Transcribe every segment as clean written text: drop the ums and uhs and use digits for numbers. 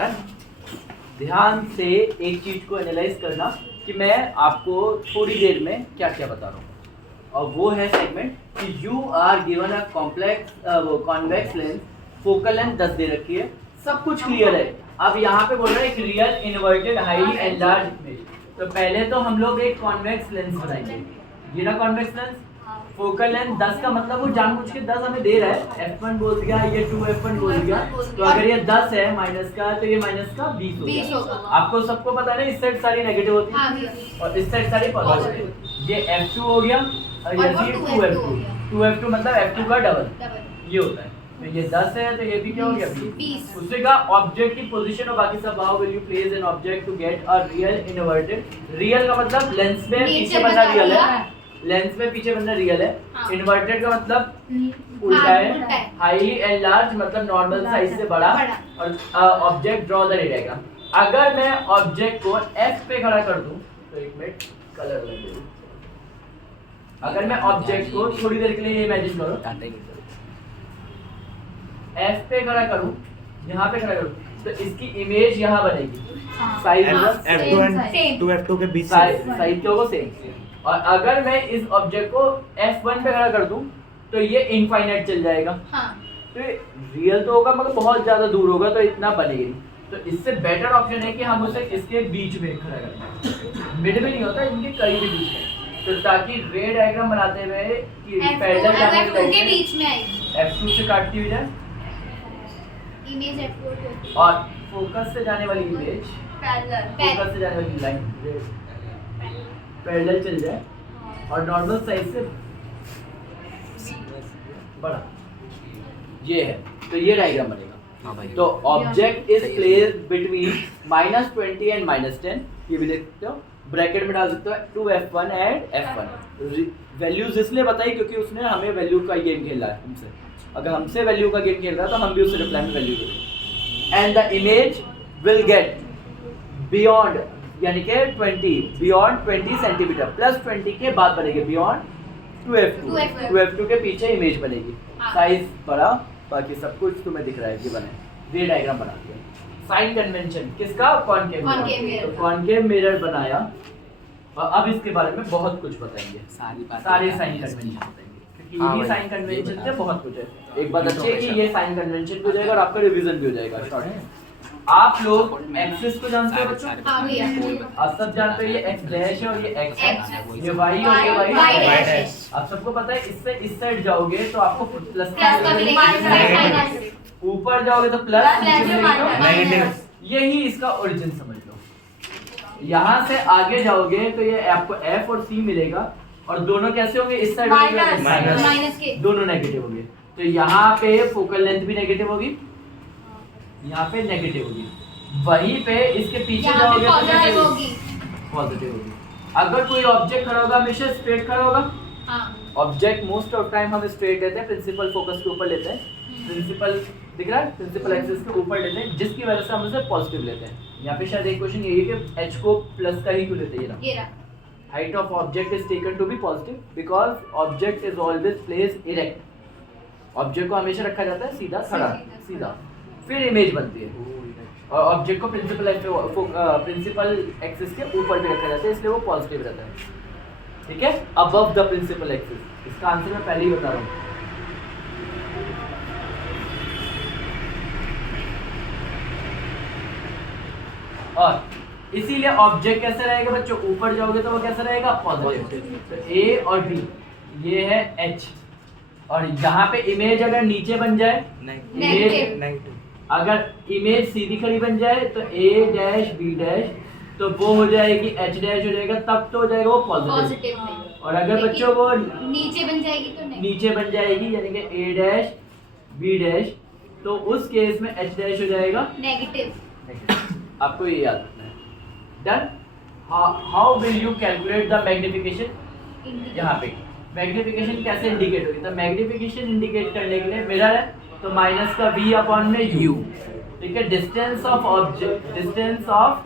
Done. ध्यान से एक चीज को एनालाइज करना कि मैं आपको थोड़ी देर में क्या क्या बता रहा हूँ, और वो है सेगमेंट कि you are given a convex lens, focal length 10 दे रखी है, सब कुछ क्लियर है। अब यहाँ पे बोल रहा है एक real inverted highly enlarge image. तो पहले तो हम लोग एक कॉन्वेक्स लेंस बनाएंगे, ये ना कॉन्वेक्स लेंस। फोकल लेंथ 10 का मतलब वो जानबूझ के 10 हमें दे रहा है, f1 बोल दिया, ये 2f1 बोल दिया, तो अगर ये 10 है माइनस का तो ये माइनस का 20 हो गया। आपको सबको पता है ना, इस साइड सारी नेगेटिव होती है और इस साइड सारी पॉजिटिव। ये f2 हो गया और ये 2f2, 2f2 मतलब f2 का डबल ये होता है। तो ये 10 है तो ये भी क्या हो गया 20। उससे का ऑब्जेक्ट की पोजीशन और बाकी सब, how will you place an object to get a real inverted. Real का मतलब लेंस में पीछे बंदा रियल है, लेंस में पीछे बंदा रियल है। इन्वर्टेड का मतलब उल्टा है। हाईली एनलार्ज मतलब नॉर्मल साइज से बड़ा, और ऑब्जेक्ट ड्रॉ द रे डायग्राम। अगर मैं ऑब्जेक्ट को f पे खड़ा कर दूं तो एक मिनट कलर लग जाएगा। अगर मैं ऑब्जेक्ट को थोड़ी देर के लिए इमेजिन करो, f पे खड़ा करूं, यहाँ पे खड़ा करूं, तो इसकी इमेज यहाँ बनेगी। साइज f2 and 2f2 के बीच साइज क्या होगा सेम। और अगर मैं इस ऑब्जेक्ट को f1 पे खड़ा कर दूं तो ये इनफाइनाइट चल जाएगा। तो रियल तो होगा मगर बहुत ज्यादा दूर होगा, तो इतना बनेगा नहीं। तो इससे बेटर ऑप्शन है कि हम उसे इसके बीच में खड़ा करें, मिड में नहीं होता, इनके करीब बीच में, तो ताकि रे डायग्राम बनाते हुए कि पैरेलल जाने के बीच में आएगी, f2 से काटती हुई जाए इमेज f2 और फोकस से जाने वाली इमेज फोकस से जाने वाली लाइन पैरेलल चल जाए और नॉर्मल साइज से बड़ा ये है। तो ये डायग्राम बनेगा। तो object is placed between -20 and -10, ये भी देख सकते हो, ब्रैकेट में डाल सकते हो 2f1 एंड f1। वैल्यूज इसलिए बताई क्योंकि उसने हमें वैल्यू का गेम खेला है हमसे। अगर हमसे वैल्यू का गेम खेल रहा है तो हम भी उससे रिप्लाई में वैल्यू देंगे। And the image will get beyond, यानी कि 20 सेंटीमीटर प्लस 20 के बाद बनेगी बियॉन्ड 2f2 के पीछे इमेज बनेगी। साइज बड़ा, बाकी सब कुछ तुम्हें दिख रहा है कि बने। ये डायग्राम बना दिया। साइन कन्वेंशन किसका, कॉनकेव मिरर। कॉनकेव मिरर बनाया और अब इसके बारे में बहुत कुछ बताएंगे, सारे साइन कन्वेंशन बताएंगे, क्योंकि यही साइन कन्वेंशन से बहुत कुछ है। एक बात अच्छी है कि ये साइन कन्वेंशन भी हो जाएगा और आपका रिवीजन भी हो जाएगा शॉर्ट में। आप लोग एक्सिस को जानते हो बच्चों? आप सब जानते हो ये x डैश है और ये x है, ये y और ये y डैश। आप सबको पता है इससे इस साइड जाओगे तो आपको प्लस का मिलेगा, ऊपर जाओगे तो प्लस, नेगेटिव। यही इसका ओरिजिन समझ लो। यहाँ से आगे जाओगे तो ये आपको f और c मिलेगा और दोनों कैसे होंगे, इस साइड माइनस के, दोनों नेगेटिव होंगे। तो यहाँ पे फोकल लेंथ भी नेगेटिव होगी, यहाँ पे नेगेटिव होगी, वहीं पे इसके पीछे जाओगे तो पॉजिटिव होगी। अगर कोई ऑब्जेक्ट खड़ा होगा हमेशा स्ट्रेट खड़ा होगा। ऑब्जेक्ट मोस्ट ऑफ टाइम हम स्ट्रेट लेते हैं, प्रिंसिपल फोकस के ऊपर लेते हैं, प्रिंसिपल दिख रहा है, प्रिंसिपल एक्सिस के ऊपर लेते हैं, जिसकी वजह से हम उसे पॉजिटिव लेते हैं। यहाँ पे शायद एक क्वेश्चन यही है कि h को प्लस का ही क्यों लेते हैं। ये height of object is taken to be positive because object is always placed erect. Object को हमेशा रखा जाता है सीधा खड़ा, सीधा, फिर इमेज बनती है। और ऑब्जेक्ट को प्रिंसिपल एक्सिस के ऊपर भी रखा जाता है, इसलिए वो पॉजिटिव रहता है। ठीक है, अबव द प्रिंसिपल एक्सिस। इसका आंसर मैं पहले ही बता रहा हूँ। और इसीलिए ऑब्जेक्ट कैसे रहेगा बच्चों, ऊपर जाओगे तो वो कैसा रहेगा, पॉजिटिव। तो ए और बी ये है एच, और यहाँ पे इमेज अगर नीचे बन जाए नेगेटिव, अगर इमेज सीधी खड़ी बन जाए तो ए डैश बी डैश, तो वो हो जाएगी एच डैश हो जाएगा, तब तो हो जाएगा वो पॉजिटिव। और अगर बच्चों वो नीचे बन जाएगी तो नीचे बन जाएगी, यानी कि ए डैश बी डैश, तो उस केस में एच डैश हो जाएगा नेगेटिव। आपको ये याद रखना है। Done. How will you calculate the magnification. यहाँ पे मैग्निफिकेशन कैसे इंडिकेट होगी, तो मैग्निफिकेशन इंडिकेट करने के लिए मिरर है तो माइनस का v अपॉन में u, ठीक है। Distance of object, distance of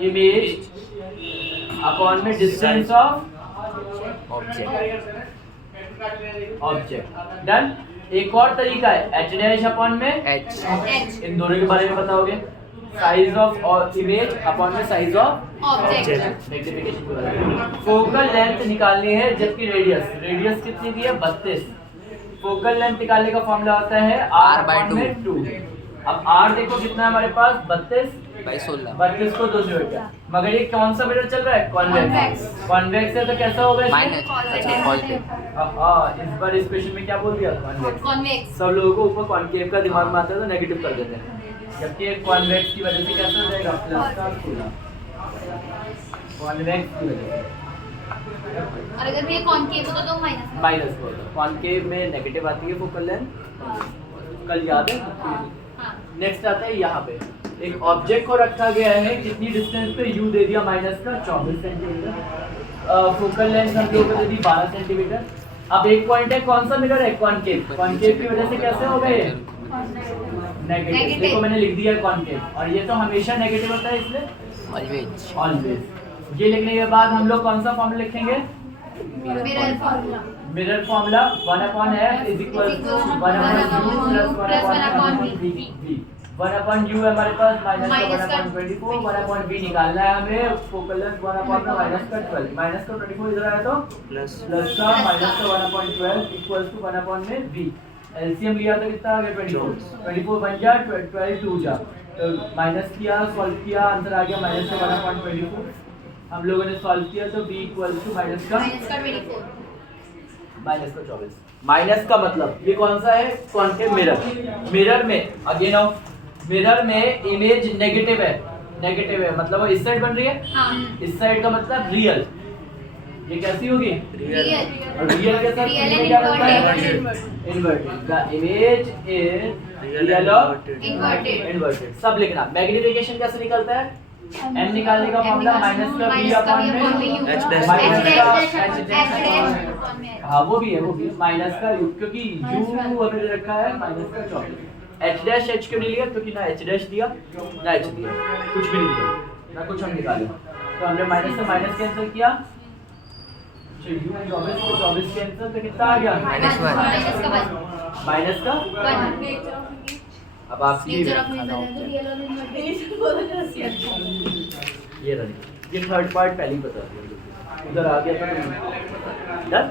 image upon में डिस्टेंस ऑफ ऑब्जेक्ट। डन। एक और तरीका है एच डैश अपॉन में एच H इन दोनों के बारे में बताओगे साइज ऑफ इमेज अपॉन में साइज ऑफ ऑब्जेक्ट मैग्निफिकेशन के बारे में फोकल लेंथ निकालनी है जबकि रेडियस कितनी दी है 32 फोकल लेंथ निकालने का फॉर्मूला होता है r/2 अब r देखो कितना है हमारे पास 32 बाई 16 32 को 2 से डिवाइड किया मगर ये कौन सा मिरर चल रहा है कॉन्वेक्स कॉन्वेक्स है तो कैसा होगा इसमें माइनस अच्छा पॉजिटिव हाँ इस बार इस क्वेश्चन में क्या बोल दिया कॉन्वेक्स कॉन्वेक्स सब लोगों को ऊपर कॉन्केव का दिमाग में आता है तो नेगेटिव कर देते हैं जबकि कॉन्वेक्स की वजह से कैसा हो जाएगा प्लस का पूरा कॉन्वेक्स की वजह से और अगर ये कॉन्केव होता तो माइनस माइनस को होता कॉन्केव में नेगेटिव आती है फोकल लेंथ कल याद है हाँ नेक्स्ट आता है यहाँ पे एक ऑब्जेक्ट को रखा गया है कितनी डिस्टेंस पे यू दे दिया माइनस का 24 सेंटीमीटर फोकल लेंथ हम लोगों को दे दी 12 सेंटीमीटर अब एक पॉइंट है कौन सा मिरर है कॉन्केव कॉन्केव की वजह से कैसे हो गए नेगेटिव Negative. देखो मैंने लिख दिया है कॉन्केव और ये तो हमेशा नेगेटिव होता है इसलिए ऑलवेज ऑलवेज ये लिखने के बाद हम लोग कौन सा फॉर्मूला लिखेंगे mirror formula mirror formula 1/f is equal to 1/u plus 1/v 1/u है हमारे पास माइनस का 1/24 1/v निकालना है हमें फोकल लेंथ 1/में माइनस का 12 माइनस का 24 इधर आया तो प्लस प्लस का माइनस का 1/12 इक्वल्स टू 1/में v एलसीएम लिया तो कितना आ गया 24 बन जा 12 2 जा तो माइनस किया सॉल्व किया आंसर आ गया माइनस का 1/24 हम लोगों ने सॉल्व किया तो v इक्वल्स टू माइनस का 24 माइनस का मतलब ये कौन सा है कॉन्केव मिरर मिरर में अगेन ऑफ मिरर में इमेज नेगेटिव है मतलब वो इस साइड बन रही है हाँ इस साइड का मतलब रियल ये कैसी होगी रियल और रियल के साथ Real इमेज and क्या बनता है inverted. Inverted the image is real और Inverted. इन्वर्टेड सब लिखना मैग्निफिकेशन कैसे निकलता है m निकालने का फॉर्मूला माइनस का v अपॉन में H dash हाँ वो भी है माइनस का क्योंकि u हमने रखा है माइनस का 24 h डैश h क्यों नहीं लिया क्योंकि ना h डैश दिया ना h दिया कुछ भी नहीं दिया ना कुछ हम निकाले तो हमने माइनस से माइनस कैंसिल किया तो u 24 को 24 कैंसिल तो कितना आ गया -1 माइनस का 1 अब आपकी नेचर ऑफ रियल और इन्वर्टेड ये रही ये थर्ड पार्ट पहले ही बता दिया उधर आ गया था डन